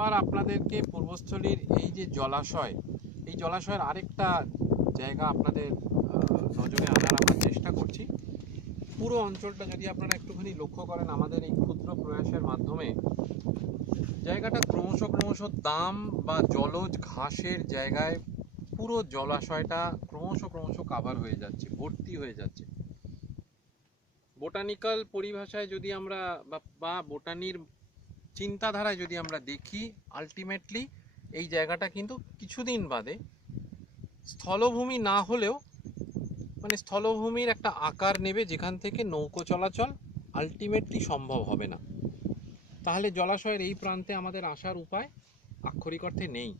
এবার আপনাদেরকে পূর্বস্থলীর এই যে জলাশয়, এই জলাশয়ের আরেকটা জায়গা আপনাদের নজরে আনার আমরা চেষ্টা করছি। পুরো অঞ্চলটা যদি আপনারা একটুখানি লক্ষ্য করেন আমাদের এই ক্ষুদ্র প্রয়াসের মাধ্যমে, জায়গাটা ক্রমশ দাম বা জলজ ঘাসের জায়গায় পুরো জলাশয়টা ক্রমশ কাভার হয়ে যাচ্ছে, ভর্তি হয়ে যাচ্ছে। বোটানিক্যাল পরিভাষায় যদি আমরা বা বোটানির চিন্তাধারায় যদি আমরা দেখি, আলটিমেটলি এই জায়গাটা কিন্তু কিছুদিন বাদে স্থলভূমি না হলেও মানে স্থলভূমির একটা আকার নেবে, যেখান থেকে নৌকো চলাচল আলটিমেটলি সম্ভব হবে না। তাহলে জলাশয়ের এই প্রান্তে আমাদের আসার উপায় আক্ষরিক অর্থে নেই।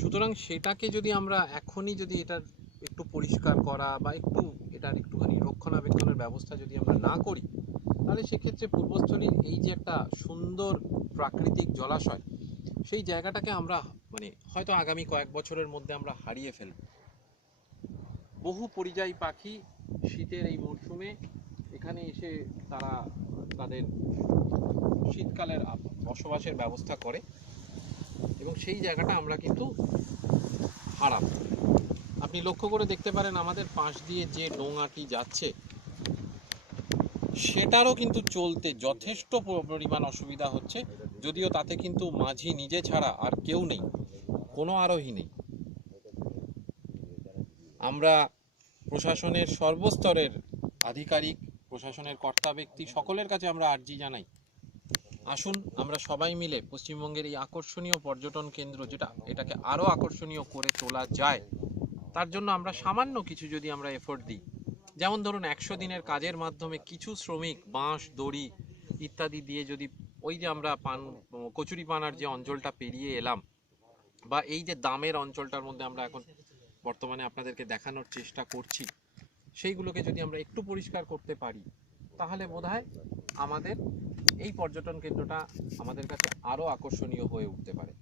সুতরাং সেটাকে যদি আমরা এখনই যদি এটার একটু পরিষ্কার করা বা এটার একটুখানি রক্ষণাবেক্ষণের ব্যবস্থা যদি আমরা না করি, তাহলে সেক্ষেত্রে পূর্বস্থলীর এই যে একটা সুন্দর প্রাকৃতিক জলাশয়, সেই জায়গাটাকে আমরা মানে হয়তো আগামী কয়েক বছরের মধ্যে আমরা হারিয়ে ফেলব। বহু পরিযায়ী পাখি শীতের এই মরশুমে এখানে এসে তারা তাদের শীতকালের বসবাসের ব্যবস্থা করে এবং সেই জায়গাটা আমরা কিন্তু হারাবো। আপনি লক্ষ্য করে দেখতে পারেন আমাদের পাশ দিয়ে যে ডোঙাটি যাচ্ছে সেটারও কিন্তু চলতে যথেষ্ট পরিমাণ অসুবিধা হচ্ছে, যদিও তাতে কিন্তু মাঝি নিজে ছাড়া আর কেউ নেই, কোনো আরোহী নেই। আমরা প্রশাসনের সর্বস্তরের আধিকারিক, প্রশাসনের কর্তা ব্যক্তি সকলের কাছে আমরা আর্জি জানাই, আসুন আমরা সবাই মিলে পশ্চিমবঙ্গের এই আকর্ষণীয় পর্যটন কেন্দ্র, এটাকে আরও আকর্ষণীয় করে তোলা যায়, তার জন্য আমরা সামান্য কিছু যদি আমরা এফোর্ট দিই, যেমন ধরুন 100 দিনের কাজের মাধ্যমে কিছু শ্রমিক বাঁশ, দড়ি ইত্যাদি দিয়ে যদি ওই যে আমরা কচুরিপানার যে অঞ্চলটা পেরিয়ে এলাম, বা এই যে দামের অঞ্চলটার মধ্যে আমরা এখন বর্তমানে আপনাদেরকে দেখানোর চেষ্টা করছি, সেইগুলোকে যদি আমরা একটু পরিষ্কার করতে পারি, তাহলে বোধহয় আমাদের এই পর্যটন কেন্দ্রটা আমাদের কাছে আরও আকর্ষণীয় হয়ে উঠতে পারে।